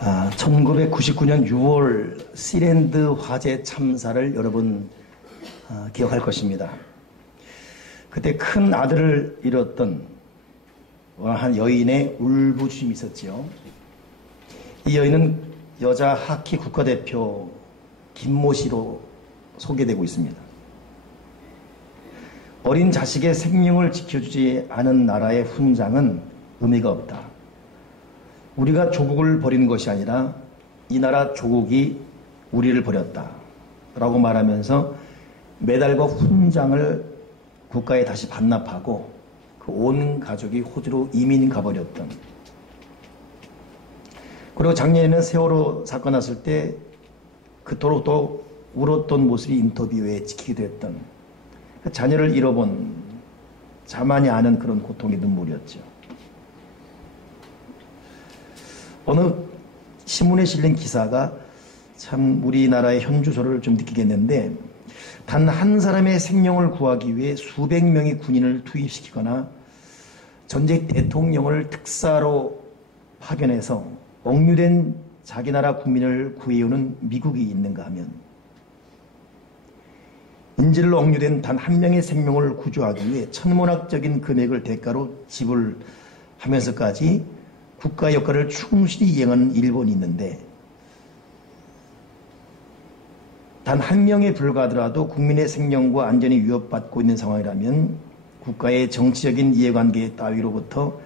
1999년 6월 시랜드 화재 참사를 여러분 기억할 것입니다. 그때 큰 아들을 잃었던 한 여인의 울부짖음이 있었지요. 이 여인은 여자 하키 국가대표 김모 씨로 소개되고 있습니다. 어린 자식의 생명을 지켜주지 않은 나라의 훈장은 의미가 없다. 우리가 조국을 버린 것이 아니라 이 나라 조국이 우리를 버렸다 라고 말하면서 메달과 훈장을 국가에 다시 반납하고 그 온 가족이 호주로 이민 가버렸던, 그리고 작년에는 세월호 사건 났을 때 그토록 또 울었던 모습이 인터뷰에 찍히기도 했던, 자녀를 잃어본 자만이 아는 그런 고통의 눈물이었죠. 어느 신문에 실린 기사가 참 우리나라의 현주소를 좀 느끼겠는데, 단 한 사람의 생명을 구하기 위해 수백 명의 군인을 투입시키거나 전직 대통령을 특사로 파견해서 억류된 자기 나라 국민을 구해오는 미국이 있는가 하면, 인질로 억류된 단 한 명의 생명을 구조하기 위해 천문학적인 금액을 대가로 지불하면서까지 국가 역할을 충실히 이행하는 일본이 있는데, 단 한 명에 불과하더라도 국민의 생명과 안전이 위협받고 있는 상황이라면 국가의 정치적인 이해관계 따위로부터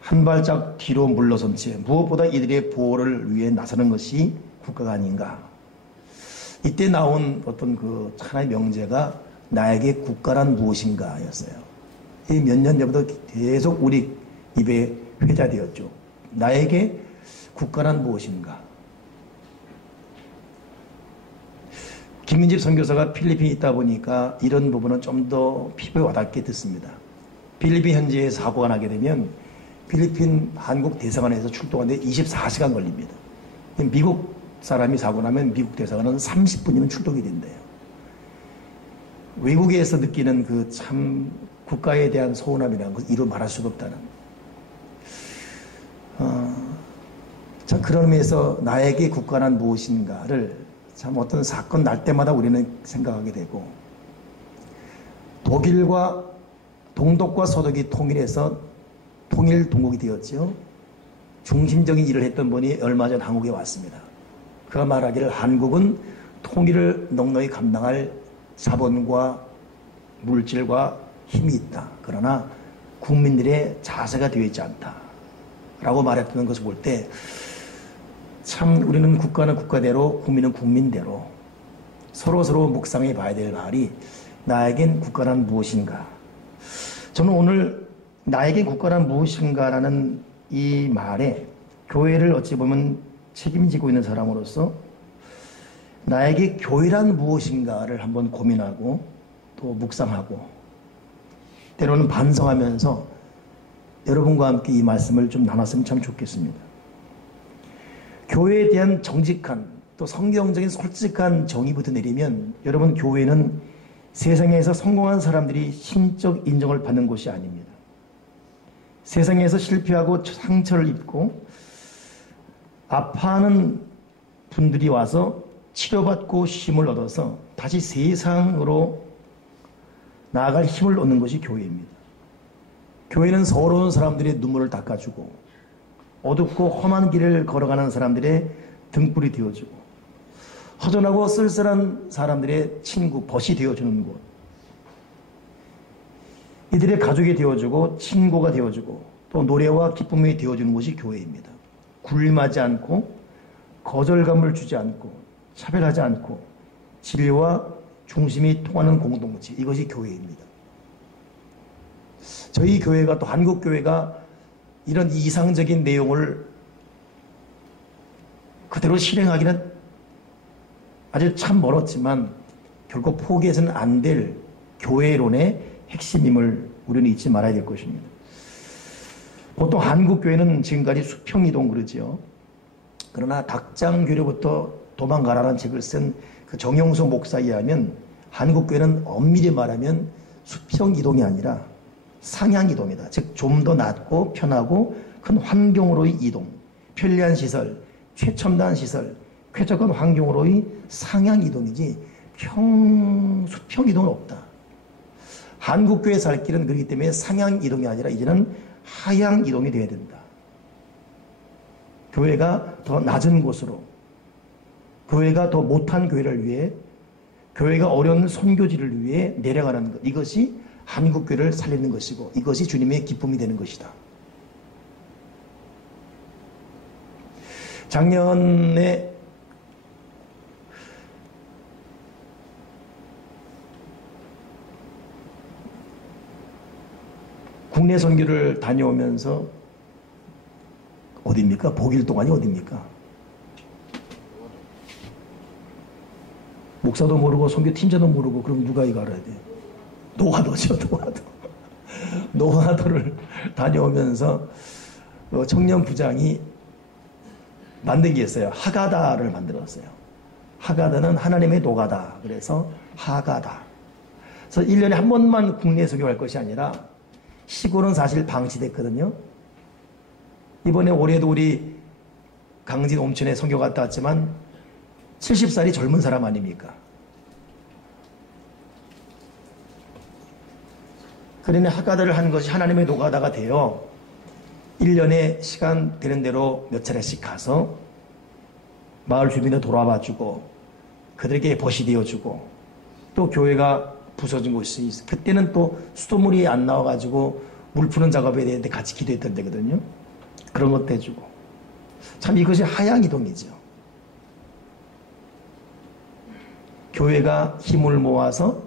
한 발짝 뒤로 물러선 채 무엇보다 이들의 보호를 위해 나서는 것이 국가가 아닌가. 이때 나온 어떤 그 하나의 명제가 나에게 국가란 무엇인가 였어요. 이 몇 년 전부터 계속 우리 입에 회자되었죠. 나에게 국가란 무엇인가. 김민집 선교사가 필리핀에 있다 보니까 이런 부분은 좀 더 피부에 와닿게 듣습니다. 필리핀 현지에 사고가 나게 되면 필리핀 한국 대사관에서 출동하는데 24시간 걸립니다. 미국 사람이 사고 나면 미국 대사관은 30분이면 출동이 된대요. 외국에서 느끼는 그 참 국가에 대한 소원함이라는 것을 이루 말할 수가 없다는. 참 그런 의미에서 나에게 국가란 무엇인가를 참 어떤 사건 날 때마다 우리는 생각하게 되고, 동독과 서독이 통일해서 통일 동국이 되었죠. 중심적인 일을 했던 분이 얼마 전 한국에 왔습니다. 그가 말하기를 한국은 통일을 넉넉히 감당할 자본과 물질과 힘이 있다. 그러나 국민들의 자세가 되어 있지 않다. 라고 말했던 것을 볼 때 참 우리는 국가는 국가대로 국민은 국민대로 서로 묵상해 봐야 될 말이 나에겐 국가란 무엇인가. 저는 오늘 나에겐 국가란 무엇인가라는 이 말에 교회를 어찌 보면 책임지고 있는 사람으로서 나에게 교회란 무엇인가를 한번 고민하고 또 묵상하고 때로는 반성하면서 여러분과 함께 이 말씀을 좀 나눴으면 참 좋겠습니다. 교회에 대한 정직한 또 성경적인 솔직한 정의부터 내리면 여러분, 교회는 세상에서 성공한 사람들이 신적 인정을 받는 곳이 아닙니다. 세상에서 실패하고 상처를 입고 아파하는 분들이 와서 치료받고 힘을 얻어서 다시 세상으로 나아갈 힘을 얻는 것이 교회입니다. 교회는 서러운 사람들의 눈물을 닦아주고 어둡고 험한 길을 걸어가는 사람들의 등불이 되어주고 허전하고 쓸쓸한 사람들의 친구, 벗이 되어주는 곳, 이들의 가족이 되어주고 친구가 되어주고 또 노래와 기쁨이 되어주는 곳이 교회입니다. 굴림하지 않고 거절감을 주지 않고 차별하지 않고 진리와 중심이 통하는 공동체, 이것이 교회입니다. 저희 교회가 또 한국교회가 이런 이상적인 내용을 그대로 실행하기는 아주 참 멀었지만 결코 포기해서는 안 될 교회론의 핵심임을 우리는 잊지 말아야 될 것입니다. 보통 한국교회는 지금까지 수평이동 그러지요. 그러나 닭장교류부터 도망가라는 책을 쓴 그 정용수 목사에 의하면 한국교회는 엄밀히 말하면 수평이동이 아니라 상향이동이다. 즉 좀 더 낮고 편하고 큰 환경으로의 이동, 편리한 시설, 최첨단 시설, 쾌적한 환경으로의 상향 이동이지 수평 이동은 없다. 한국교회 살 길은 그렇기 때문에 상향 이동이 아니라 이제는 하향 이동이 되어야 된다. 교회가 더 낮은 곳으로, 교회가 더 못한 교회를 위해, 교회가 어려운 선교지를 위해 내려가는 것, 이것이 한국교회를 살리는 것이고 이것이 주님의 기쁨이 되는 것이다. 작년에 국내 선교를 다녀오면서 어디입니까? 복일동안이 어디입니까? 목사도 모르고 선교팀장도 모르고 그럼 누가 이거 알아야 돼요? 노하도죠, 노하도. 노하도를 다녀오면서 청년 부장이 만든 게 있어요. 하가다를 만들었어요. 하가다는 하나님의 노가다. 그래서 하가다. 그래서 1년에 한 번만 국내 선교할 것이 아니라 시골은 사실 방치됐거든요. 이번에 올해도 우리 강진 온천에 선교 갔다 왔지만 70살이 젊은 사람 아닙니까? 그러니 하가다를 한 것이 하나님의 노가다가 되어 1년에 시간 되는 대로 몇 차례씩 가서 마을 주민을 돌아봐 주고 그들에게 벗이 되어주고 또 교회가 부서진 곳이 있어. 그때는 또 수돗물이 안 나와가지고 물 푸는 작업에 대해 같이 기도했던 데거든요. 그런 것도 해주고. 참 이것이 하향이동이죠. 교회가 힘을 모아서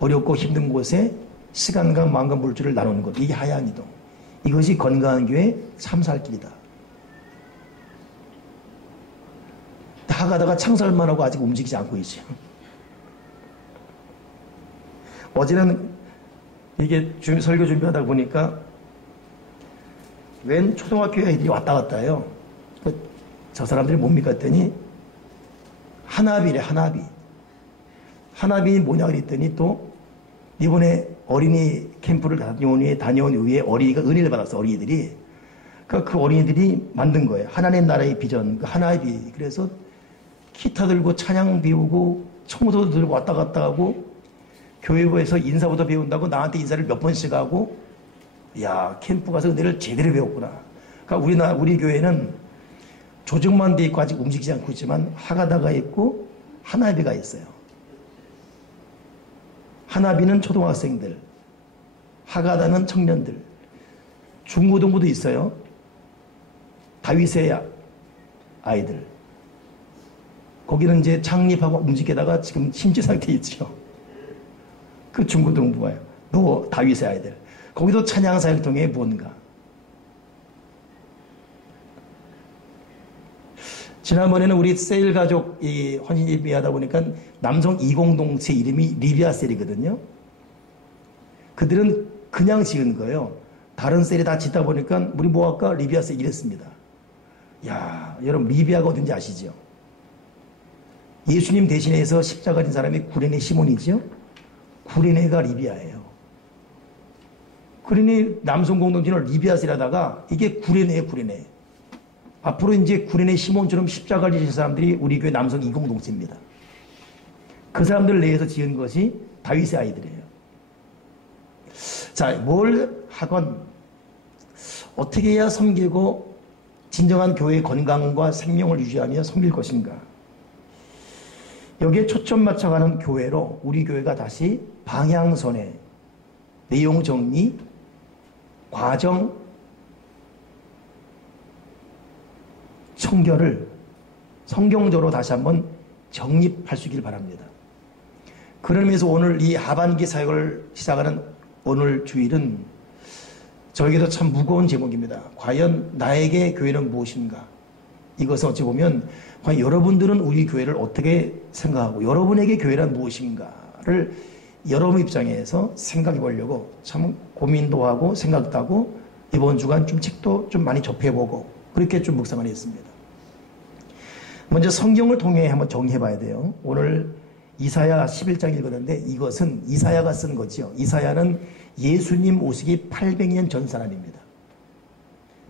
어렵고 힘든 곳에 시간과 마음과 물질을 나누는 것. 이게 하향이동. 이것이 건강한 교회 참살길이다. 하가다가 창설만 하고 아직 움직이지 않고 있죠. 어제는 이게 설교 준비하다 보니까 웬 초등학교 애들이 왔다 갔다 해요. 저 사람들이 뭡니까 했더니 하나비래, 하나비. 하나비 뭐냐 그랬더니 또 이번에 어린이 캠프를 다녀온 후에 어린이가 은혜를 받았어, 어린이들이. 그러니까 그 어린이들이 만든 거예요. 하나님 나라의 비전, 그 하나비. 그래서 기타 들고 찬양 배우고 청소도 들고 왔다 갔다 하고 교회부에서 인사부터 배운다고 나한테 인사를 몇 번씩 하고, 야, 캠프 가서 은혜를 제대로 배웠구나. 그러니까 우리 교회는 조직만 돼 있고 아직 움직이지 않고 있지만 하가다가 있고 하나비가 있어요. 하나비는 초등학생들, 하가다는 청년들, 중고등부도 있어요. 다윗의 아이들. 거기는 이제 창립하고 움직이다가 지금 심지 상태에 있죠. 그 중고등부가요. 또 다윗의 아이들. 거기도 찬양 사역을 통해 뭔가. 지난번에는 우리 세일 가족 헌신 예배하다 보니까 남성 이공동체 이름이 리비아 셀이거든요. 그들은 그냥 지은 거예요. 다른 셀이 다 짓다 보니까 우리 뭐 할까? 리비아 셀 이랬습니다. 야, 여러분 리비아가 어딘지 아시죠? 예수님 대신해서 십자가 진 사람이 구레네 시몬이죠. 구레네가 리비아예요. 그러니 남성 공동체는 리비아 셀하다가 이게 구레네예요, 구레네. 앞으로 이제 구레네 시몬처럼 십자가를 지신 사람들이 우리 교회 남성 이공동체입니다. 그 사람들을 내에서 지은 것이 다윗의 아이들이에요. 자, 뭘 하건 어떻게 해야 섬기고 진정한 교회의 건강과 생명을 유지하며 섬길 것인가. 여기에 초점 맞춰가는 교회로 우리 교회가 다시 방향선에 내용 정리, 과정, 청결을 성경적으로 다시 한번 정립할 수 있길 바랍니다. 그런 의미에서 오늘 이 하반기 사역을 시작하는 오늘 주일은 저에게도 참 무거운 제목입니다. 과연 나에게 교회는 무엇인가? 이것을 어찌 보면 과연 여러분들은 우리 교회를 어떻게 생각하고 여러분에게 교회란 무엇인가를 여러분 입장에서 생각해 보려고 참 고민도 하고 생각도 하고 이번 주간 좀 책도 좀 많이 접해보고 그렇게 좀 묵상을 했습니다. 먼저 성경을 통해 한번 정리해 봐야 돼요. 오늘 이사야 11장 읽었는데 이것은 이사야가 쓴 거죠. 이사야는 예수님 오시기 800년 전 사람입니다.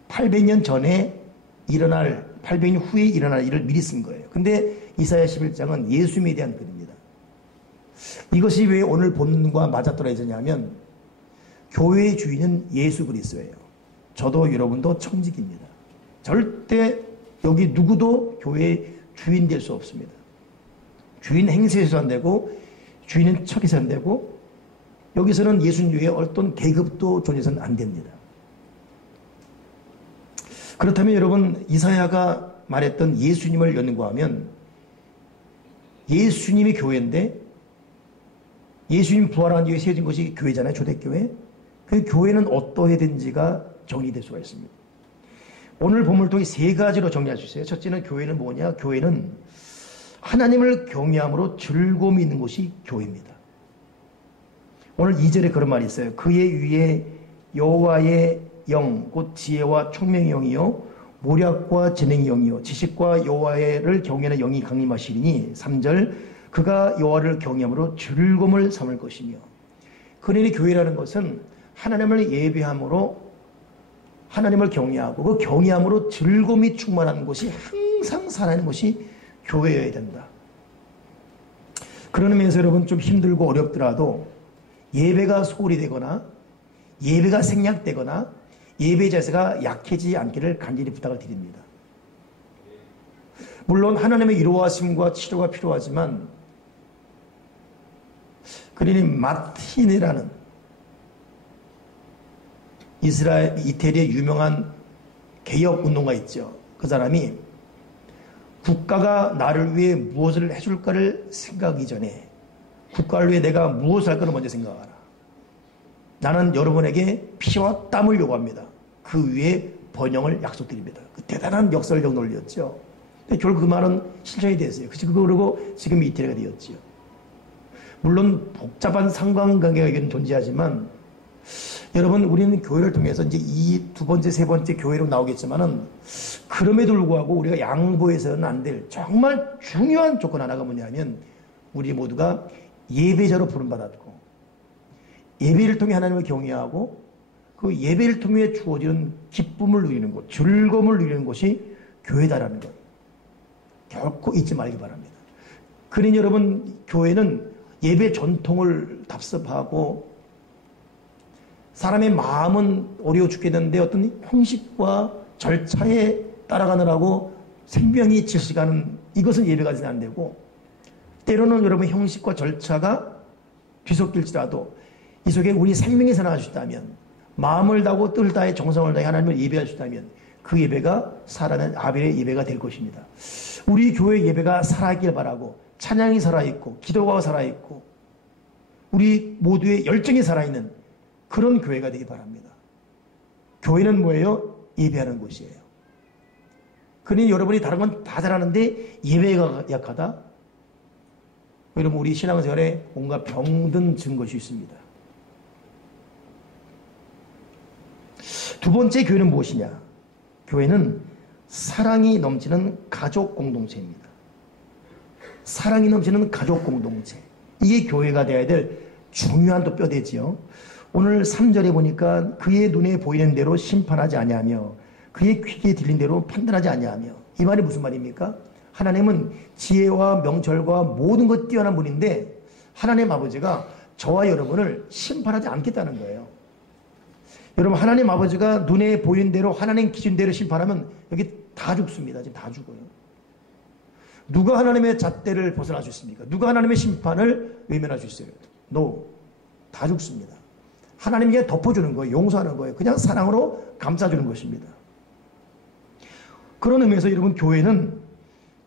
800년 전에 일어날 800년 후에 일어날 일을 미리 쓴 거예요. 근데 이사야 11장은 예수님에 대한 글입니다. 이것이 왜 오늘 본문과 맞아떨어지냐면 교회의 주인은 예수 그리스도예요. 저도 여러분도 청직입니다. 절대 여기 누구도 교회의 주인 될 수 없습니다. 주인 행세에서 안 되고 주인은 척에서 안 되고 여기서는 예수님 외에 어떤 계급도 존재해서는 안 됩니다. 그렇다면 여러분 이사야가 말했던 예수님을 연구하면 예수님이 교회인데 예수님 부활한 뒤에 세워진 것이 교회잖아요. 초대교회. 그 교회는 어떠해야 되는지가 정리될 수가 있습니다. 오늘 본문을 통해 세 가지로 정리할 수 있어요. 첫째는 교회는 뭐냐? 교회는 하나님을 경외함으로 즐거움이 있는 곳이 교회입니다. 오늘 2절에 그런 말이 있어요. 그의 위에 여호와의 영, 곧 지혜와 총명의 영이요 모략과 진행의 영이요 지식과 여호와를 경외하는 영이 강림하시리니 3절 그가 여호와를 경외함으로 즐거움을 삼을 것이며 그러니 교회라는 것은 하나님을 예배함으로 하나님을 경외하고 그 경외함으로 즐거움이 충만한 곳이 항상 살아있는 것이 교회여야 된다. 그런 의미에서 여러분 좀 힘들고 어렵더라도 예배가 소홀히 되거나 예배가 생략되거나 예배 자세가 약해지지 않기를 간절히 부탁을 드립니다. 물론 하나님의 이루어하심과 치료가 필요하지만 그러니 마틴이라는 이태리의 유명한 개혁운동가 있죠. 그 사람이 국가가 나를 위해 무엇을 해줄까를 생각하기 전에 국가를 위해 내가 무엇을 할 까를 먼저 생각하라. 나는 여러분에게 피와 땀을 요구합니다. 그 위에 번영을 약속드립니다. 그 대단한 역설적 논리였죠. 근데 결국 그 말은 실천이 됐어요. 그러고 지금 이태리가 되었지요. 물론 복잡한 상관관계가 여기는 존재하지만 여러분 우리는 교회를 통해서 이제 이 두 번째, 세 번째 교회로 나오겠지만은 그럼에도 불구하고 우리가 양보해서는 안 될 정말 중요한 조건 하나가 뭐냐면 우리 모두가 예배자로 부름받았고 예배를 통해 하나님을 경외하고 그 예배를 통해 주어지는 기쁨을 누리는 곳, 즐거움을 누리는 곳이 교회다라는 것. 결코 잊지 말기 바랍니다. 그러니 여러분 교회는 예배 전통을 답습하고 사람의 마음은 어려워 죽겠는데 어떤 형식과 절차에 따라가느라고 생명이 질식하는 이것은 예배가 되면 안 되고 때로는 여러분 형식과 절차가 뒤섞일지라도 이 속에 우리 생명이 살아날 수 있다면 마음을 다하고 뜰 다해 정성을 다해 하나님을 예배할 수 있다면 그 예배가 살아난 아벨의 예배가 될 것입니다. 우리 교회 예배가 살아있길 바라고 찬양이 살아있고 기도가 살아있고 우리 모두의 열정이 살아있는 그런 교회가 되기 바랍니다. 교회는 뭐예요? 예배하는 곳이에요. 그러니 여러분이 다른 건 다 잘하는데 예배가 약하다? 여러분 우리 신앙생활에 뭔가 병든 증거시 있습니다. 두 번째 교회는 무엇이냐? 교회는 사랑이 넘치는 가족 공동체입니다. 사랑이 넘치는 가족 공동체. 이게 교회가 되어야 될 중요한 또 뼈대지요. 오늘 3절에 보니까 그의 눈에 보이는 대로 심판하지 아니하며 그의 귀에 들린 대로 판단하지 아니하며 이 말이 무슨 말입니까? 하나님은 지혜와 명철과 모든 것 뛰어난 분인데 하나님 아버지가 저와 여러분을 심판하지 않겠다는 거예요. 여러분 하나님 아버지가 눈에 보이는 대로 하나님 기준대로 심판하면 여기 다 죽습니다. 지금 다 죽어요. 누가 하나님의 잣대를 벗어날 수 있습니까? 누가 하나님의 심판을 외면할 수 있어요? No. 다 죽습니다. 하나님께 덮어주는 거예요. 용서하는 거예요. 그냥 사랑으로 감싸주는 것입니다. 그런 의미에서 여러분 교회는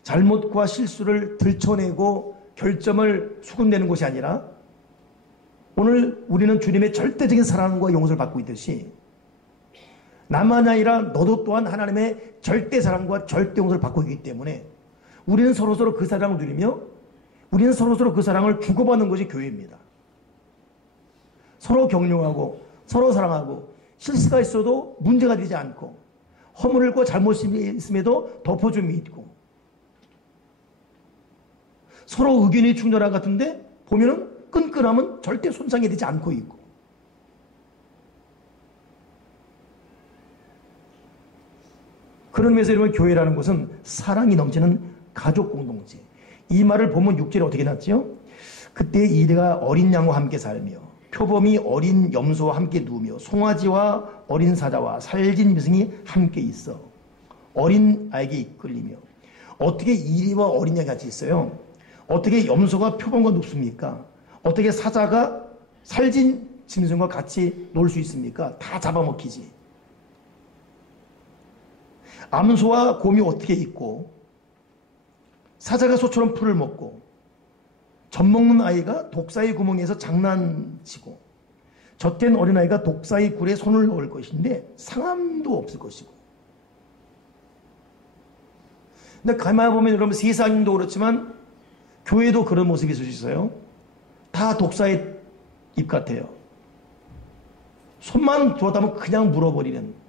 잘못과 실수를 들춰내고 결점을 수군내는 것이 아니라 오늘 우리는 주님의 절대적인 사랑과 용서를 받고 있듯이 나만 아니라 너도 또한 하나님의 절대 사랑과 절대 용서를 받고 있기 때문에 우리는 서로서로 그 사랑을 누리며 우리는 서로서로 그 사랑을 주고받는 것이 교회입니다. 서로 격려하고 서로 사랑하고 실수가 있어도 문제가 되지 않고 허물고 잘못이 있음에도 덮어줌이 있고 서로 의견이 충돌한 것 같은데 보면은 끈끈함은 절대 손상이 되지 않고 있고 그런 면에서 여러분 교회라는 것은 사랑이 넘치는 가족 공동체. 이 말을 보면 6절에 어떻게 났지요? 그때 이레가 어린 양과 함께 살며 표범이 어린 염소와 함께 누우며 송아지와 어린 사자와 살진 미승이 함께 있어 어린 아이에게 이끌리며. 어떻게 이리와 어린 양이 같이 있어요? 어떻게 염소가 표범과 눕습니까? 어떻게 사자가 살진 짐승과 같이 놀 수 있습니까? 다 잡아먹히지. 암소와 곰이 어떻게 있고 사자가 소처럼 풀을 먹고 젖 먹는 아이가 독사의 구멍에서 장난치고 젖된 어린아이가 독사의 굴에 손을 넣을 것인데 상함도 없을 것이고. 근데 가만히 보면 여러분 세상도 그렇지만 교회도 그런 모습이 있을 수 있어요. 다 독사의 입 같아요. 손만 두었다면 그냥 물어버리는.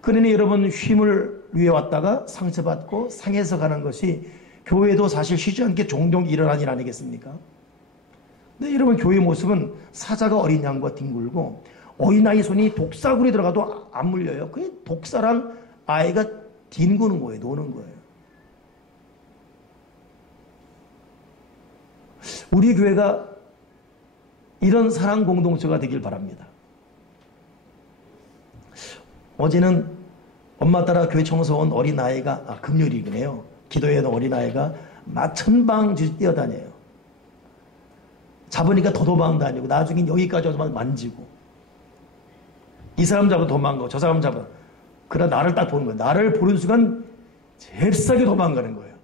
그러니 여러분 쉼을 위해 왔다가 상처받고 상해서 가는 것이 교회도 사실 쉬지 않게 종종 일어나는 일 아니겠습니까? 근데 여러분 교회의 모습은 사자가 어린 양과 뒹굴고 어린아이 손이 독사굴에 들어가도 안 물려요. 그 독사랑 아이가 뒹구는 거예요. 노는 거예요. 우리 교회가 이런 사랑 공동체가 되길 바랍니다. 어제는 엄마 따라 교회 청소 온 어린아이가 금요일이네요. 기도에 온 어린아이가 막 천방지축 뛰어다녀요. 잡으니까 더 도망다니고 나중에 여기까지 와서 만지고 이 사람 잡아 도망가고 저 사람 잡아. 그러다 나를 딱 보는 거예요. 나를 보는 순간 잽싸게 도망가는 거예요.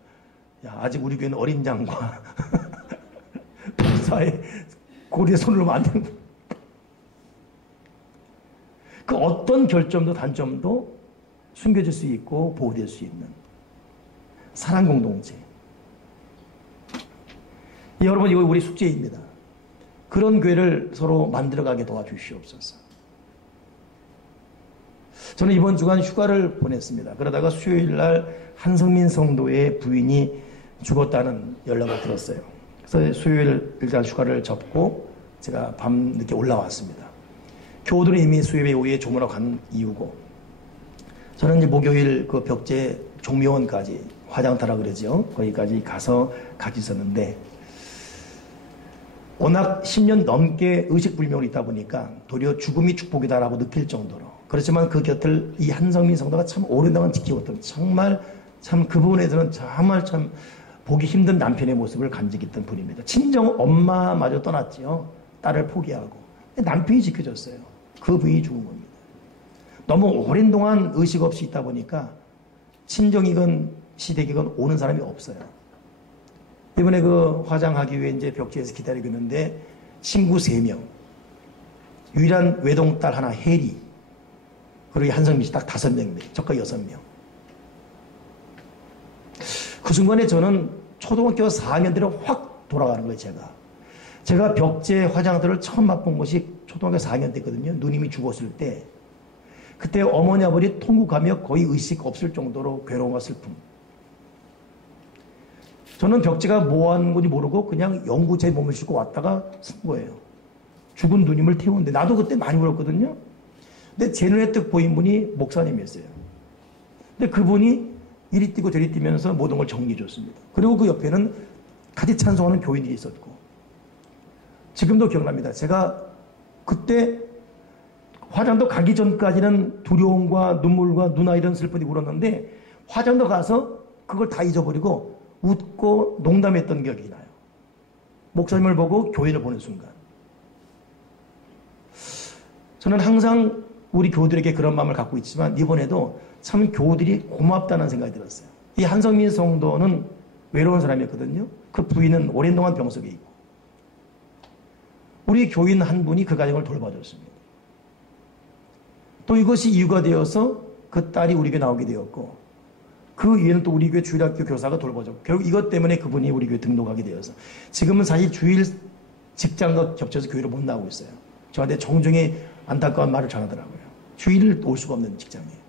야, 아직 우리 교회는 어린 양과 독사의 고리에 손을 놓으면 안 된다. 그 어떤 결점도 단점도 숨겨질 수 있고 보호될 수 있는 사랑 공동체. 여러분 이거 우리 숙제입니다. 그런 교회를 서로 만들어가게 도와주시옵소서. 저는 이번 주간 휴가를 보냈습니다. 그러다가 수요일날 한성민 성도의 부인이 죽었다는 연락을 들었어요. 그래서 수요일 일단 휴가를 접고 제가 밤늦게 올라왔습니다. 교우들은 이미 수요일 오후에 조문하고 간 이유고, 저는 이제 목요일 그 벽제 종묘원까지 화장터라 그러죠. 거기까지 가서 같이 있었는데, 워낙 10년 넘게 의식불명으로 있다 보니까 도리어 죽음이 축복이다라고 느낄 정도로. 그렇지만 그 곁을 이 한성민 성도가 참 오랫동안 지켜왔던, 정말 참 그 부분에서는 정말 참 보기 힘든 남편의 모습을 간직했던 분입니다. 친정 엄마마저 떠났지요. 딸을 포기하고. 남편이 지켜줬어요. 그 부인이 죽은 겁니다. 너무 오랜 동안 의식 없이 있다 보니까 친정이건 시댁이건 오는 사람이 없어요. 이번에 그 화장하기 위해 이제 벽지에서 기다리고 있는데 친구 3명, 유일한 외동딸 하나 혜리, 그리고 한성민 씨 딱 5명입니다. 저까지 6명. 그 순간에 저는 초등학교 4학년 때로 확 돌아가는 거예요. 제가 벽제 화장터를 처음 맛본 것이 초등학교 4학년 때거든요. 누님이 죽었을 때. 그때 어머니 아버지 통곡하며 거의 의식 없을 정도로 괴로움과 슬픔. 저는 벽제가 뭐 하는 건지 모르고 그냥 영구제 몸을 싣고 왔다가 쓴 거예요. 죽은 누님을 태우는데 나도 그때 많이 울었거든요. 근데 제 눈에 딱 보인 분이 목사님이었어요. 근데 그분이 이리 뛰고 저리 뛰면서 모든 걸 정리해 줬습니다. 그리고 그 옆에는 같이 찬송하는 교인들이 있었고, 지금도 기억납니다. 제가 그때 화장도 가기 전까지는 두려움과 눈물과 누나 이런 슬픔이 울었는데, 화장도 가서 그걸 다 잊어버리고 웃고 농담했던 기억이 나요. 목사님을 보고 교회를 보는 순간. 저는 항상 우리 교우들에게 그런 마음을 갖고 있지만 이번에도 참 교우들이 고맙다는 생각이 들었어요. 이 한성민 성도는 외로운 사람이었거든요. 그 부인은 오랜 동안 병석에 있고, 우리 교인 한 분이 그 가정을 돌봐줬습니다. 또 이것이 이유가 되어서 그 딸이 우리 교회 나오게 되었고, 그 위에는 또 우리 교회 주일학교 교사가 돌봐줬고, 결국 이것 때문에 그분이 우리 교회 등록하게 되어서 지금은 사실 주일 직장과 겹쳐서 교회를 못 나오고 있어요. 저한테 종종의 안타까운 말을 전하더라고요. 주일을 올 수가 없는 직장이에요.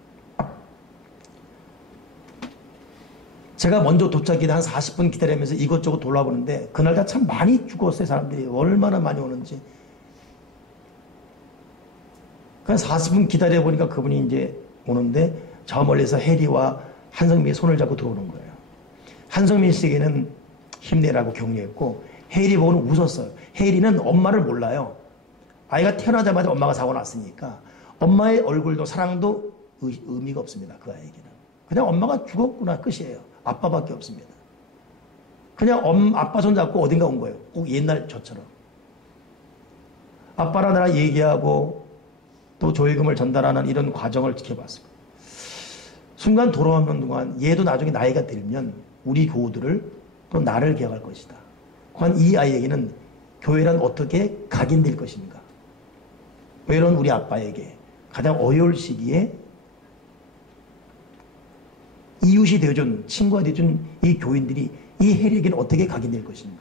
제가 먼저 도착이 한 40분 기다리면서 이것저것 돌아보는데 그날 참 많이 죽었어요. 사람들이 얼마나 많이 오는지. 그냥 40분 기다려보니까 그분이 이제 오는데 저 멀리서 해리와 한성민이 손을 잡고 들어오는 거예요. 한성민 씨에게는 힘내라고 격려했고 해리 보고는 웃었어요. 해리는 엄마를 몰라요. 아이가 태어나자마자 엄마가 사고 났으니까 엄마의 얼굴도 사랑도 의미가 없습니다. 그 아이에게는. 그냥 엄마가 죽었구나 끝이에요. 아빠밖에 없습니다. 그냥 아빠 손잡고 어딘가 온 거예요. 꼭 옛날 저처럼. 아빠랑 나랑 얘기하고 또 조의금을 전달하는 이런 과정을 지켜봤습니다. 순간 돌아오는 동안 얘도 나중에 나이가 들면 우리 교우들을 또 나를 기억할 것이다. 과연 이 아이에게는 교회란 어떻게 각인될 것인가. 외로운 우리 아빠에게 가장 어려울 시기에 이웃이 되어준, 친구가 되어준 이 교인들이 이 해리에게는 어떻게 각인될 것인가.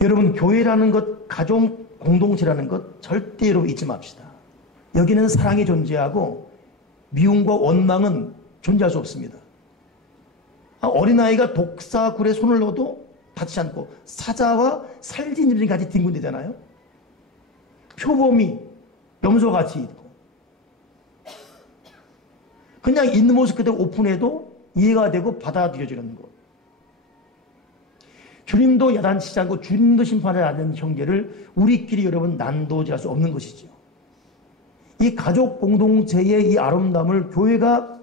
여러분, 교회라는 것, 가족 공동체라는 것 절대로 잊지 맙시다. 여기는 사랑이 존재하고 미움과 원망은 존재할 수 없습니다. 어린아이가 독사굴에 손을 넣어도 다치지 않고 사자와 살진들이 같이 뒹군대잖아요. 표범이 염소같이 있고 그냥 있는 모습 그대로 오픈해도 이해가 되고 받아들여지는 것. 주님도 야단치지 않고 주님도 심판을 하는 형제를 우리끼리 여러분 난도질할 수 없는 것이죠. 이 가족 공동체의 이 아름다움을 교회가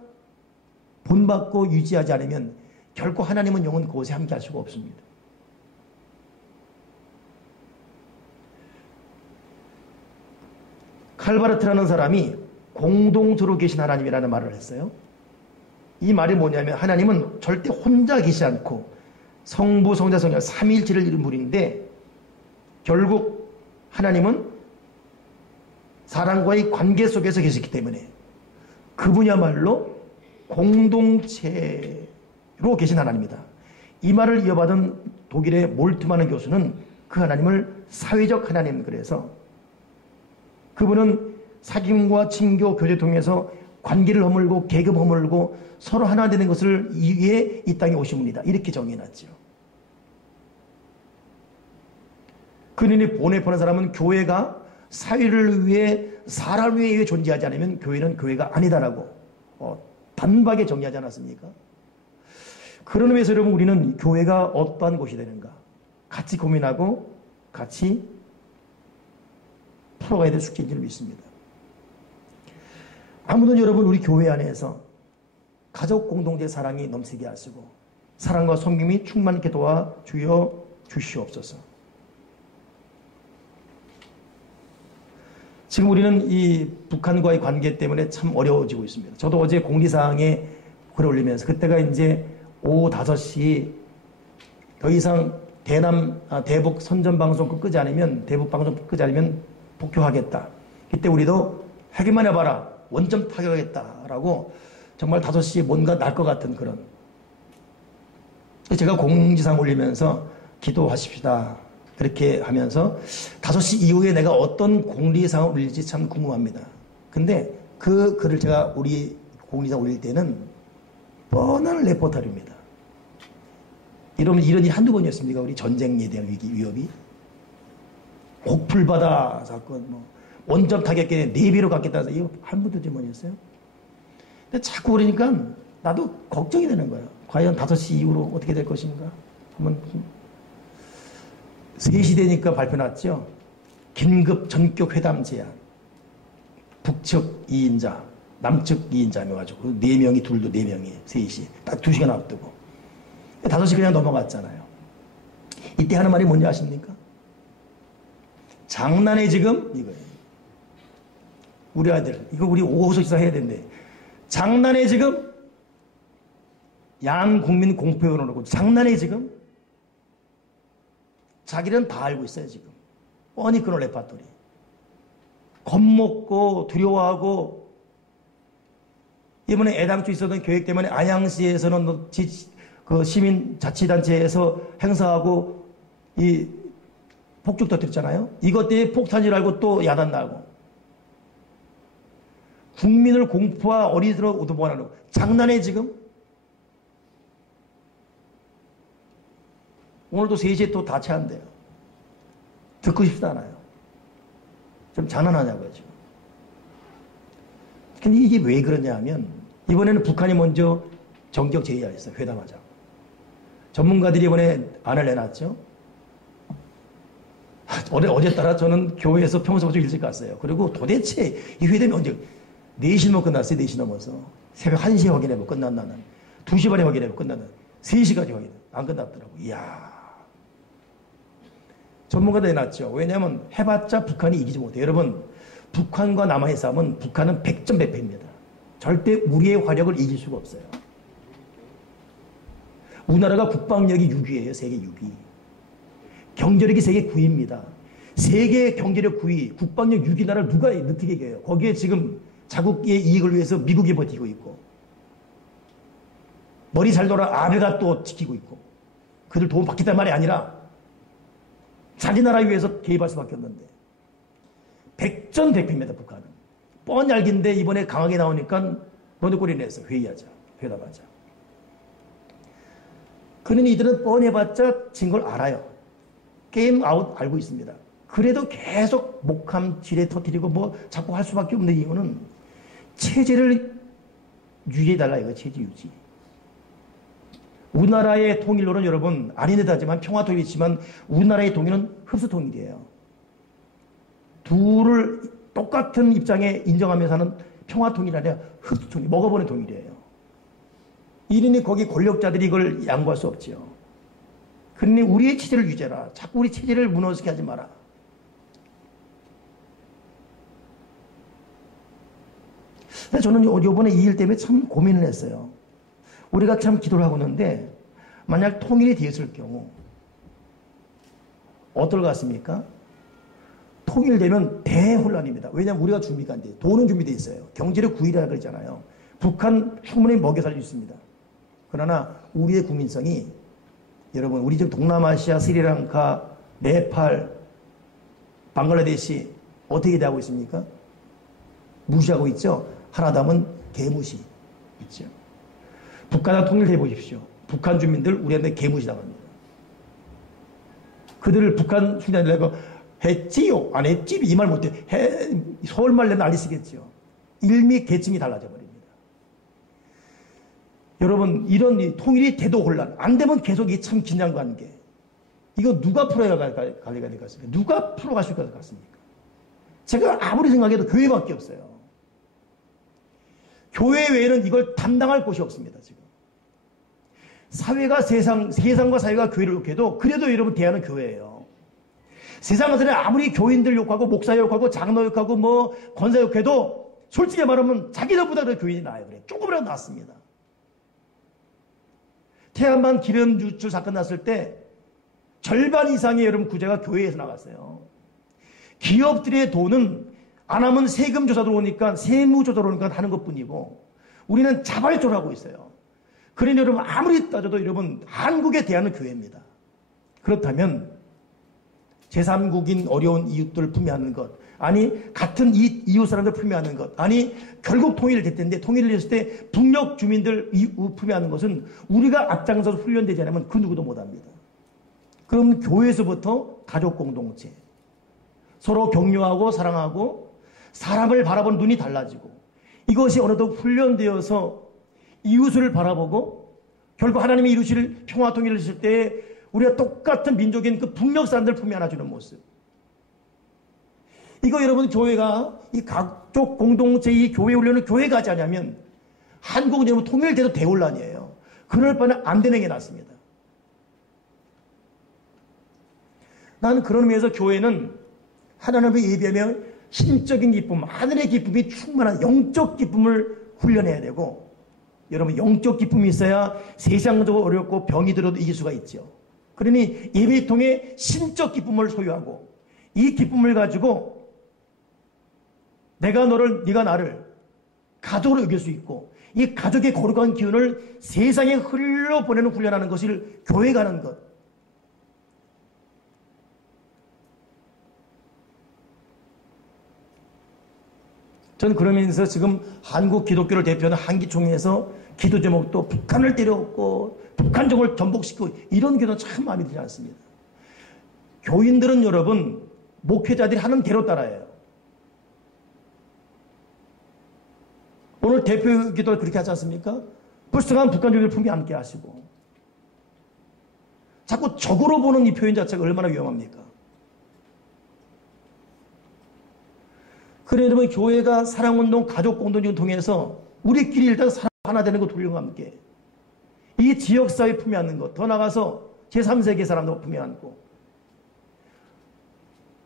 본받고 유지하지 않으면 결코 하나님은 영원 그곳에 함께 할 수가 없습니다. 칼바르트라는 사람이 공동체로 계신 하나님이라는 말을 했어요. 이 말이 뭐냐면 하나님은 절대 혼자 계시지 않고 성부, 성자, 성령 삼위일체를 이룬 분인데 결국 하나님은 사람과의 관계 속에서 계시기 때문에 그분이야말로 공동체로 계신 하나님이다. 이 말을 이어받은 독일의 몰트마는 교수는 그 하나님을 사회적 하나님, 그래서 그분은 사귐과 친교, 교제 통해서 관계를 허물고 계급 허물고 서로 하나 되는 것을 위해 이 땅에 오신 분이다. 이렇게 정해놨죠. 그러니 보내보낸 사람은 교회가 사회를 위해 사람을 위해 존재하지 않으면 교회는 교회가 아니다라고 단박에 정리하지 않았습니까? 그런 의미에서 여러분 우리는 교회가 어떠한 곳이 되는가 같이 고민하고 같이 풀어가야 될 숙제인 줄 믿습니다. 아무튼 여러분 우리 교회 안에서 가족 공동체 사랑이 넘치게 하시고 사랑과 섬김이 충만케 도와주여 주시옵소서. 지금 우리는 이 북한과의 관계 때문에 참 어려워지고 있습니다. 저도 어제 공리사항에 글을 올리면서 그때가 이제 오후 5시 더 이상 대북 선전방송 끄지 않으면 대북 방송 끄지 않으면 폭격하겠다. 이때 우리도 하기만 해봐라. 원점 타격하겠다라고 정말 5시에 뭔가 날 것 같은 그런. 제가 공지사항 올리면서 기도하십시다. 그렇게 하면서 5시 이후에 내가 어떤 공리사항을 올릴지 참 궁금합니다. 근데 그 글을 제가 우리 공리사항 올릴 때는 뻔한 레포터입니다. 이런 일이 한두 번이었습니까? 우리 전쟁에 대한 위협이. 곡풀바다 사건, 원점 타격에 내비로 갔겠다 해서 이거 한 번도 질문이었어요. 근데 자꾸 그러니까 나도 걱정이 되는 거예요. 과연 5시 이후로 어떻게 될 것인가? 한번 3시 되니까 발표 났죠. 긴급 전격 회담 제안. 북측 2인자, 남측 2인자 해가지고 4명이 둘도 4명이 3시. 딱 2시간 앞두고. 5시 그냥 넘어갔잖아요. 이때 하는 말이 뭔지 아십니까? 장난해 지금? 이거예요. 우리 아들, 이거 우리 오호소 기사 해야 된대. 장난해 지금? 양국민 공포에 놓고 장난해 지금? 자기는 다 알고 있어요 지금. 뻔히 그런 레파토리. 겁먹고 두려워하고 이번에 애당초 있었던 계획 때문에 안양시에서는 그 시민자치단체에서 행사하고 이 폭죽 터뜨렸잖아요. 이것 때문에 폭탄일 알고 또 야단 나고 국민을 공포와 어리들어 오도보하는 장난해 지금? 오늘도 3시에 또 다채한대요. 듣고 싶지 않아요. 좀 장난하냐고요 지금. 근데 이게 왜 그러냐 하면 이번에는 북한이 먼저 정격 제의하였어요. 회담하자. 전문가들이 이번에 안을 내놨죠. 어제 따라 저는 교회에서 평소보다 일찍 갔어요. 그리고 도대체 이 회담이 언제 4시 넘어 끝났어요. 4시 넘어서. 새벽 1시에 확인해보고 끝났나는. 2시 반에 확인해보고 끝났나. 3시까지 확인해. 안 끝났더라고. 이야. 전문가들 내놨죠. 왜냐하면 해봤자 북한이 이기지 못해요. 여러분, 북한과 남한의 싸움은 북한은 100점 100패입니다. 절대 우리의 화력을 이길 수가 없어요. 우리나라가 국방력이 6위예요. 세계 6위. 경제력이 세계 9위입니다. 세계 경제력 9위, 국방력 6위 나라를 누가 어떻게 이겨요? 거기에 지금 자국의 이익을 위해서 미국이 버티고 있고 머리 잘 돌아 아베가 또 지키고 있고 그들 도움 받겠다는 말이 아니라 자기 나라 위해서 개입할 수밖에 없는데 100전 100패입니다. 북한은. 뻔히 알긴데 이번에 강하게 나오니까 너네 꼴이 냈어. 회의하자. 회담하자. 그러니 이들은 뻔히 해봤자 진 걸 알아요. 게임 아웃 알고 있습니다. 그래도 계속 목함 지뢰 터뜨리고 뭐 자꾸 할 수밖에 없는 이유는 체제를 유지해달라 이거. 체제 유지. 우리나라의 통일로는 여러분 아니하지만 평화통일이지만 우리나라의 통일은 흡수통일이에요. 둘을 똑같은 입장에 인정하면서 하는 평화통일이 아니라 흡수통일, 먹어보는 통일이에요. 이러니 거기 권력자들이 이걸 양보할 수 없지요. 그러니 우리의 체제를 유지해라. 자꾸 우리 체제를 무너지게 하지 마라. 저는 이번에 이 일 때문에 참 고민을 했어요. 우리가 참 기도를 하고 있는데 만약 통일이 되었을 경우 어떨 것 같습니까? 통일되면 대혼란입니다. 왜냐하면 우리가 준비가 안 돼요. 돈은 준비되어 있어요. 경제력 9위라 그러잖아요. 북한 충분히 먹여 살릴 수 있습니다. 그러나 우리의 국민성이 여러분 우리 지금 동남아시아, 스리랑카, 네팔, 방글라데시 어떻게 대하고 있습니까? 무시하고 있죠. 하나도 개무시 있죠. 북한과 통일해 보십시오. 북한 주민들 우리한테 개무시당합니다. 그들을 북한 주민들에게 했지요? 안 했지? 이 말 못해. 서울말 내면 난리 쓰겠죠. 일미 계층이 달라져 버립니다. 여러분 이런 통일이 돼도 혼란 안 되면 계속 이 참 긴장관계 이거 누가 풀어야 관리가 될 것 같습니까? 누가 풀어갈 수 있을 것 같습니까? 제가 아무리 생각해도 교회밖에 없어요. 교회 외에는 이걸 담당할 곳이 없습니다. 지금 사회가 세상과 사회가 교회를 욕해도 그래도 여러분 대하는 교회예요. 세상에서는 아무리 교인들 욕하고 목사 욕하고 장로 욕하고 뭐 권사 욕해도 솔직히 말하면 자기들보다 더 교인이 나아요. 그래 조금이라도 낫습니다. 태안만 기름 유출 사건 났을 때 절반 이상의 여러분 구제가 교회에서 나갔어요. 기업들의 돈은 안 하면 세금 조사 들어오니까 세무 조사 들어오니까 하는 것뿐이고 우리는 자발적으로 하고 있어요. 그러니 여러분 아무리 따져도 여러분 한국에 대하는 교회입니다. 그렇다면 제3국인 어려운 이웃들을 품위하는 것 아니 같은 이웃 사람들 품위하는 것 아니 결국 통일을 됐는데 통일을 했을 때 북녘 주민들 품위하는 것은 우리가 앞장서서 훈련되지 않으면 그 누구도 못합니다. 그럼 교회에서부터 가족 공동체 서로 격려하고 사랑하고 사람을 바라보는 눈이 달라지고 이것이 어느덧 훈련되어서 이웃을 바라보고 결국 하나님이 이루실 평화 통일을 했을 때 우리가 똑같은 민족인 그 북녘 사람들 품에 안아주는 모습. 이거 여러분 교회가 이 각종 공동체 이 교회 훈련을 교회가 하지 않으면 한국은 여러분 통일돼도 대혼란이에요. 그럴 바는 안 되는 게 낫습니다. 나는 그런 의미에서 교회는 하나님을 예비하며 신적인 기쁨, 하늘의 기쁨이 충만한 영적 기쁨을 훈련해야 되고 여러분 영적 기쁨이 있어야 세상적으로 어렵고 병이 들어도 이길 수가 있죠. 그러니 예배를 통해 신적 기쁨을 소유하고 이 기쁨을 가지고 내가 너를 네가 나를 가족으로 여길 수 있고 이 가족의 거룩한 기운을 세상에 흘려보내는 훈련하는 것을 교회가 하는 것. 저는 그러면서 지금 한국 기독교를 대표하는 한기총회에서 기도 제목도 북한을 때려엎고 북한적을 전복시키고 이런 기도는 참 마음에 들지 않습니다. 교인들은 여러분 목회자들이 하는 대로 따라해요. 오늘 대표 기도를 그렇게 하지 않습니까? 불쌍한 북한족을 품에 안게 하시고 자꾸 적으로 보는 이 표현 자체가 얼마나 위험합니까? 그래 여러분 교회가 사랑운동, 가족공동체를 통해서 우리끼리 일단 사랑 하나 되는 것 돌려과 함께 이 지역사회 품에 안는 것, 더 나가서 제3세계 사람도 품에 안고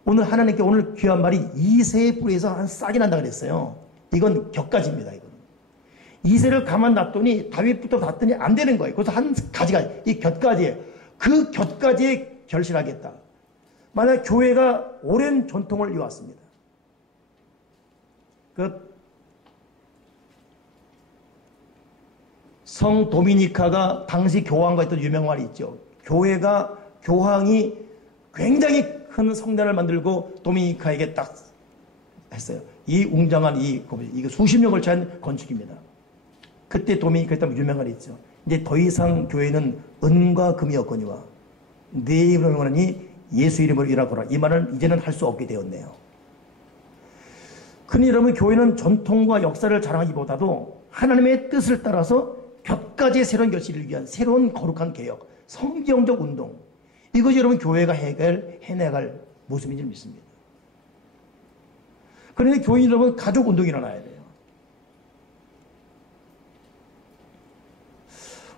오늘 하나님께 오늘 귀한 말이 이새의 뿌리에서 한 싹이 난다 그랬어요. 이건 곁가지입니다. 이거는. 이새를 가만 놨더니 다윗부터 봤더니 안 되는 거예요. 그래서 한 가지가 이 곁가지에 그 곁가지에 결실하겠다. 만약 교회가 오랜 전통을 이어왔습니다. 성 도미니카가 당시 교황과 했던 유명한 말이 있죠. 교황이 굉장히 큰 성단을 만들고 도미니카에게 딱 했어요. 이 웅장한 이거 수십 년 걸쳐 한 건축입니다. 그때 도미니카 했던 유명한 말이 있죠. 이제 더 이상 교회는 은과 금이 없거니와 내 이름으로 하니 예수 이름으로 일하거라. 이 말을 이제는 할 수 없게 되었네요. 그러니 여러분 교회는 전통과 역사를 자랑하기보다도 하나님의 뜻을 따라서 곁가지의 새로운 결실을 위한 새로운 거룩한 개혁, 성경적 운동 이것이 여러분 교회가 해내갈 모습인 줄 믿습니다. 그러니 교인 여러분 가족 운동이 일어나야 돼요.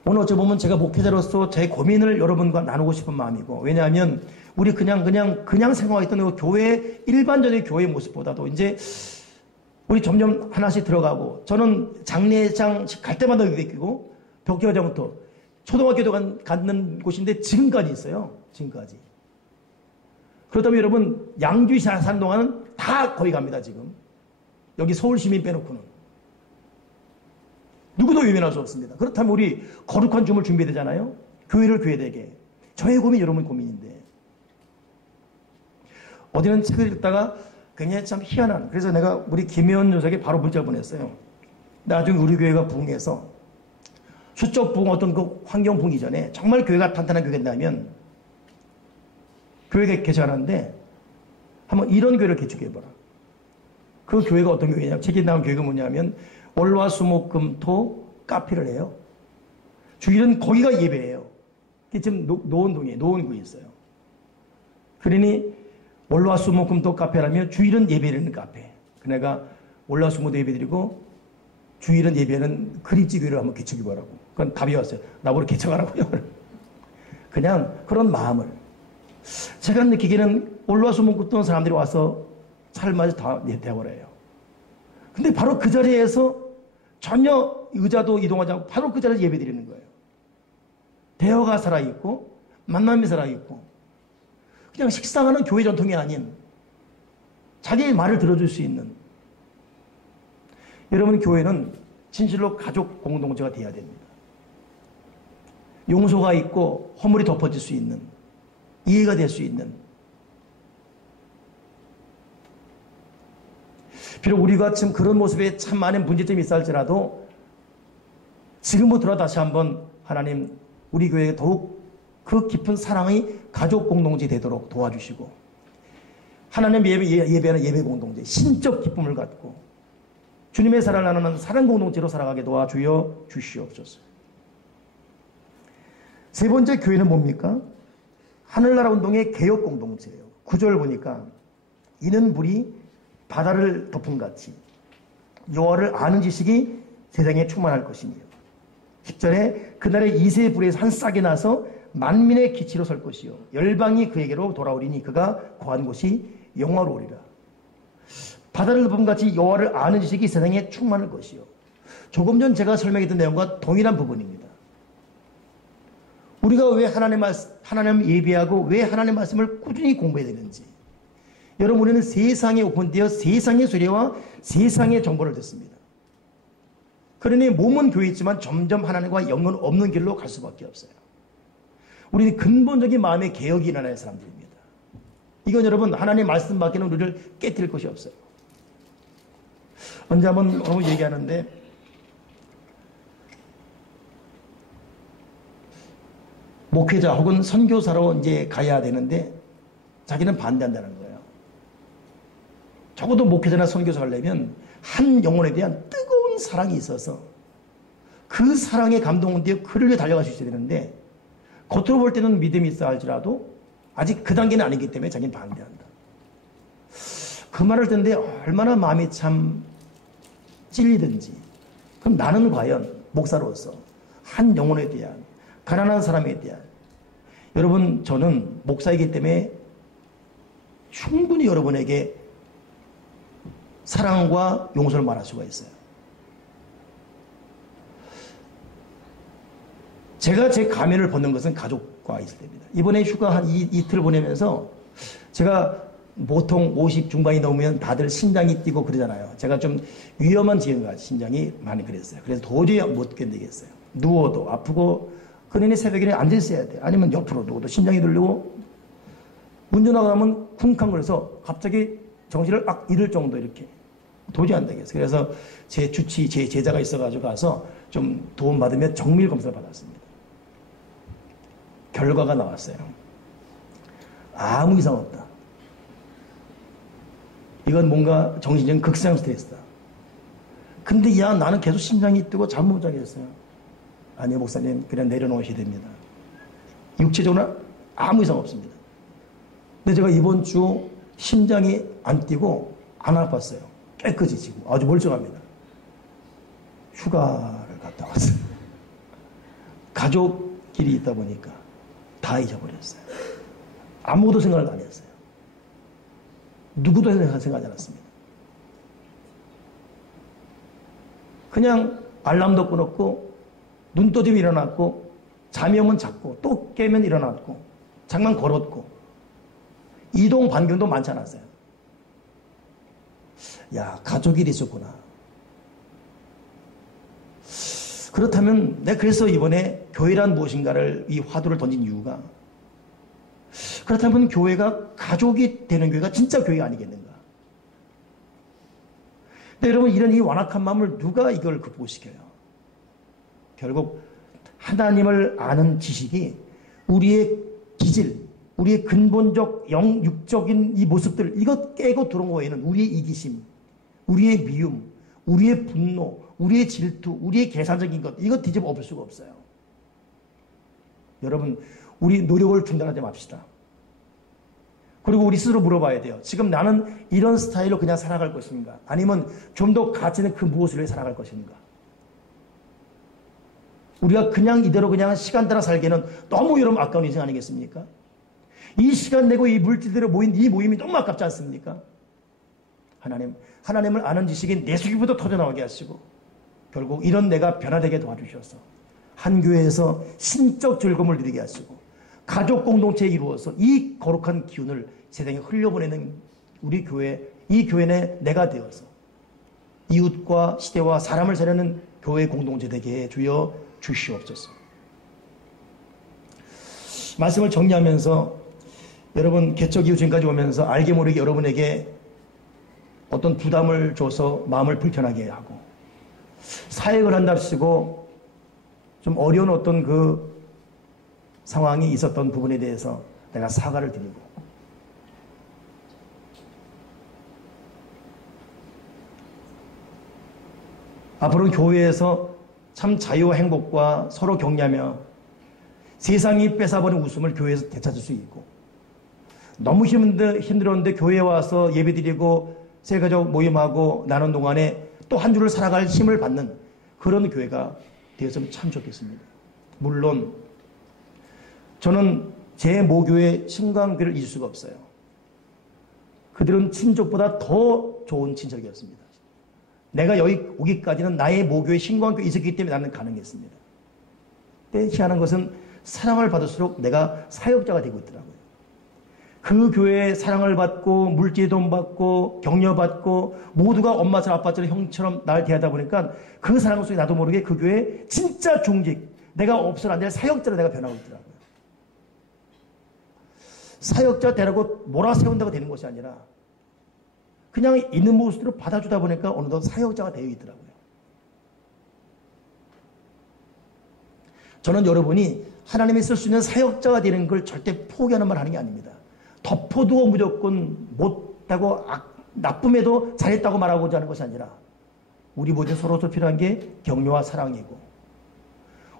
오늘 어찌 보면 제가 목회자로서 제 고민을 여러분과 나누고 싶은 마음이고 왜냐하면 우리 그냥 생각했던 교회 일반적인 교회의 모습보다도 이제 우리 점점 하나씩 들어가고 저는 장례장 갈 때마다 느끼고 벽교장부터 초등학교도 갖는 곳인데 지금까지 있어요. 지금까지. 그렇다면 여러분 양주시 사는 동안은 다 거기 갑니다. 지금. 여기 서울시민 빼놓고는. 누구도 외면할 수 없습니다. 그렇다면 우리 거룩한 줌을 준비해야 되잖아요. 교회를 교회되게. 저의 고민이 여러분 고민인데. 어디는 책을 읽다가 굉장히 참 희한한 그래서 내가 우리 김혜원 녀석에 바로 문자 보냈어요. 나중에 우리 교회가 부흥해서 수적 부흥 어떤 그 환경 부흥 이전에 정말 교회가 탄탄한 교회가 된다면 교회가 개최하는데 한번 이런 교회를 개척해봐라. 그 교회가 어떤 교회냐면 책에 나온 교회가 뭐냐면 월화수목금토 카페를 해요. 주일은 거기가 예배예요. 그게 지금 노원동에 노원구에 있어요. 그러니 월화수목금토 카페라면 주일은 예배드리는 카페. 그네가 월화수목도 예배드리고 주일은 예배하는 그리스도 교회를 한번 개척해보라고. 그건 답이 왔어요. 나보고 개척하라고요. 그냥 그런 마음을. 제가 느끼기에는 월화수목금토 사람들이 와서 차를 다 대화를 해요. 근데 바로 그 자리에서 전혀 의자도 이동하지 않고 바로 그 자리에서 예배드리는 거예요. 대화가 살아있고 만남이 살아있고 그냥 식상하는 교회 전통이 아닌 자기의 말을 들어줄 수 있는 여러분 교회는 진실로 가족 공동체가 돼야 됩니다. 용서가 있고 허물이 덮어질 수 있는 이해가 될 수 있는 비록 우리가 지금 그런 모습에 참 많은 문제점이 있어 할지라도 지금부터 다시 한번 하나님 우리 교회에 더욱 그 깊은 사랑의 가족 공동체 되도록 도와주시고 하나님 예배하는 예배 공동체 신적 기쁨을 갖고 주님의 사랑을 나누는 사랑 공동체로 살아가게 도와주여 주시옵소서. 세 번째 교회는 뭡니까? 하늘나라 운동의 개혁 공동체예요. 9절 보니까 이는 불이 바다를 덮은 같이 여호와를 아는 지식이 세상에 충만할 것이니요. 10절에 그날의 이새의 불에서 한 싹이 나서 만민의 기치로 설 것이요 열방이 그에게로 돌아오리니 그가 거한 곳이 영화로우리라. 바다를 덮은 같이 여호와를 아는 지식이 세상에 충만할 것이요. 조금 전 제가 설명했던 내용과 동일한 부분입니다. 우리가 왜 하나님 예배하고 왜 하나님의 말씀을 꾸준히 공부해야 되는지. 여러분 우리는 세상에 오픈되어 세상의 소리와 세상의 정보를 듣습니다. 그러니 몸은 교회 있지만 점점 하나님과 연관 없는 길로 갈 수밖에 없어요. 우리는 근본적인 마음의 개혁이 일어나는 사람들입니다. 이건 여러분 하나님의 말씀 밖에는 우리를 깨뜨릴 것이 없어요. 언제 한번 얘기하는데 목회자 혹은 선교사로 이제 가야 되는데 자기는 반대한다는 거예요. 적어도 목회자나 선교사 하려면 한 영혼에 대한 뜨거운 사랑이 있어서 그 사랑에 감동되어 그를 위해 달려갈 수 있어야 되는데 겉으로 볼 때는 믿음이 있어 할지라도 아직 그 단계는 아니기 때문에 자기는 반대한다. 그 말을 듣는데 얼마나 마음이 참 찔리든지. 그럼 나는 과연 목사로서 한 영혼에 대한 가난한 사람에 대한 여러분 저는 목사이기 때문에 충분히 여러분에게 사랑과 용서를 말할 수가 있어요. 제가 제 가면을 벗는 것은 가족과 있을 때입니다. 이번에 휴가 한 이틀 보내면서 제가 보통 50 중반이 넘으면 다들 심장이 뛰고 그러잖아요. 제가 좀 위험한 지형가 심장이 많이 그랬어요. 그래서 도저히 못 견디겠어요. 누워도 아프고 그러니 새벽에 앉아 있어야 돼. 아니면 옆으로 누워도 심장이 들리고 운전하고 나면 쿵쾅거려서 갑자기 정신을 막 잃을 정도 이렇게 도저히 안 되겠어요. 그래서 제 주치, 제 제자가 있어가지고 가서 좀 도움 받으며 정밀 검사를 받았습니다. 결과가 나왔어요. 아무 이상 없다. 이건 뭔가 정신적인 극상 스트레스다. 근데 야 나는 계속 심장이 뛰고 잠 못 자겠어요. 아니요 목사님 그냥 내려놓으셔야 됩니다. 육체적으로 아무 이상 없습니다. 근데 제가 이번 주 심장이 안 뛰고 안 아팠어요. 깨끗이 지금 아주 멀쩡합니다. 휴가를 갔다 왔어요. 가족끼리 있다 보니까 다 잊어버렸어요. 아무것도 생각을 안 했어요. 누구도 생각하지 않았습니다. 그냥 알람도 끊었고 눈 떠지면 일어났고 잠이 오면 잤고 또 깨면 일어났고 잠깐 걸었고 이동 반경도 많지 않았어요. 야 가족이 있었구나. 그렇다면 내가 그래서 이번에 교회란 무엇인가를 이 화두를 던진 이유가 그렇다면 교회가 가족이 되는 교회가 진짜 교회가 아니겠는가. 근데 여러분 이런 이 완악한 마음을 누가 이걸 극복시켜요. 결국 하나님을 아는 지식이 우리의 기질 우리의 근본적 육적인 이 모습들 이것 깨고 들어온 거에는 우리의 이기심 우리의 미움 우리의 분노 우리의 질투 우리의 계산적인 것 이것 뒤집어 엎을 수가 없어요. 여러분 우리 노력을 중단하지 맙시다. 그리고 우리 스스로 물어봐야 돼요. 지금 나는 이런 스타일로 그냥 살아갈 것인가 아니면 좀 더 가치 있는 그 무엇을 위해 살아갈 것인가. 우리가 그냥 이대로 그냥 시간 따라 살기에는 너무 여러분 아까운 인생 아니겠습니까? 이 시간 내고 이 물질들에 모인 이 모임이 너무 아깝지 않습니까? 하나님을 아는 지식이 내 속에부터 터져나오게 하시고 결국 이런 내가 변화되게 도와주셔서 한 교회에서 신적 즐거움을 누리게 하시고 가족 공동체에 이루어서 이 거룩한 기운을 세상에 흘려보내는 우리 교회 이 교회 내가 되어서 이웃과 시대와 사람을 살리는 교회 공동체 되게 주여 주시옵소서. 말씀을 정리하면서 여러분 개척 이후 지금까지 오면서 알게 모르게 여러분에게 어떤 부담을 줘서 마음을 불편하게 하고 사역을 한답시고 좀 어려운 어떤 그 상황이 있었던 부분에 대해서 내가 사과를 드리고 앞으로 교회에서 참 자유와 행복과 서로 격려하며 세상이 뺏어버린 웃음을 교회에서 되찾을 수 있고 너무 힘들었는데 교회에 와서 예배드리고 세가족 모임하고 나눈 동안에 또 한 주를 살아갈 힘을 받는 그런 교회가 되었으면 참 좋겠습니다. 물론 저는 제 모교의 신강교를 잊을 수가 없어요. 그들은 친족보다 더 좋은 친척이었습니다. 내가 여기 오기까지는 나의 모교의 신강교에 있었기 때문에 나는 가능했습니다. 근데 희한한 것은 사랑을 받을수록 내가 사역자가 되고 있더라고요. 그 교회에 사랑을 받고 물질 돈 받고 격려받고 모두가 엄마처럼 아빠처럼 형처럼 날 대하다 보니까 그 사랑 속에 나도 모르게 그 교회에 진짜 중직 내가 없어는 안 될 사역자로 내가 변하고 있더라고요. 사역자 되라고 몰아세운다고 되는 것이 아니라 그냥 있는 모습으로 받아주다 보니까 어느덧 사역자가 되어 있더라고요. 저는 여러분이 하나님이 쓸 수 있는 사역자가 되는 걸 절대 포기하는 말 하는 게 아닙니다. 덮어두고 무조건 못하고 나쁨에도 잘했다고 말하고자 하는 것이 아니라 우리 모두 서로서 필요한 게 격려와 사랑이고,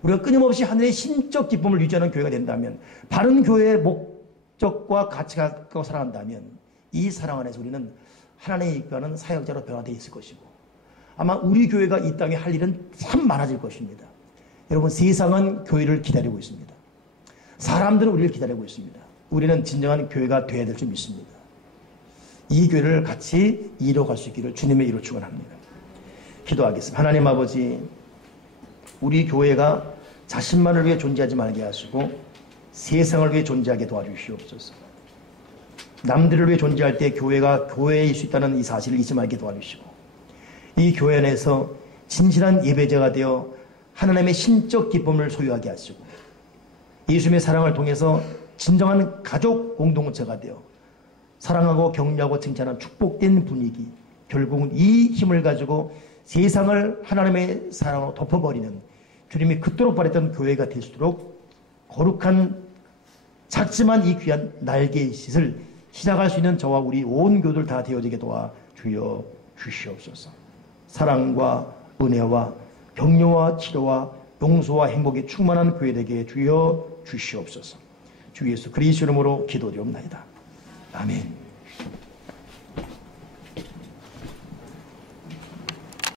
우리가 끊임없이 하늘의 신적 기쁨을 유지하는 교회가 된다면, 바른 교회의 목적과 가치가 갖고 살아간다면, 이 사랑 안에서 우리는 하나님의 이끄는 사역자로 변화되어 있을 것이고, 아마 우리 교회가 이 땅에 할 일은 참 많아질 것입니다. 여러분, 세상은 교회를 기다리고 있습니다. 사람들은 우리를 기다리고 있습니다. 우리는 진정한 교회가 되어야 될 줄 믿습니다. 이 교회를 같이 이뤄갈 수 있기를 주님의 이름으로 축원합니다. 기도하겠습니다. 하나님 아버지, 우리 교회가 자신만을 위해 존재하지 말게 하시고 세상을 위해 존재하게 도와주시옵소서. 남들을 위해 존재할 때 교회가 교회일 수 있다는 이 사실을 잊지 말게 도와주시고, 이 교회 안에서 진실한 예배자가 되어 하나님의 신적 기쁨을 소유하게 하시고, 예수님의 사랑을 통해서 진정한 가족 공동체가 되어 사랑하고 격려하고 칭찬하는 축복된 분위기, 결국은 이 힘을 가지고 세상을 하나님의 사랑으로 덮어버리는, 주님이 그토록 바랬던 교회가 될 수 있도록 거룩한 작지만 이 귀한 날개짓을 시작할 수 있는 저와 우리 온 교들 다 되어지게 도와 주여 주시옵소서. 사랑과 은혜와 격려와 치료와 용서와 행복이 충만한 교회 되게 주여 주시옵소서. 주 예수 그리스도 이름으로 기도드리옵나이다. 아멘.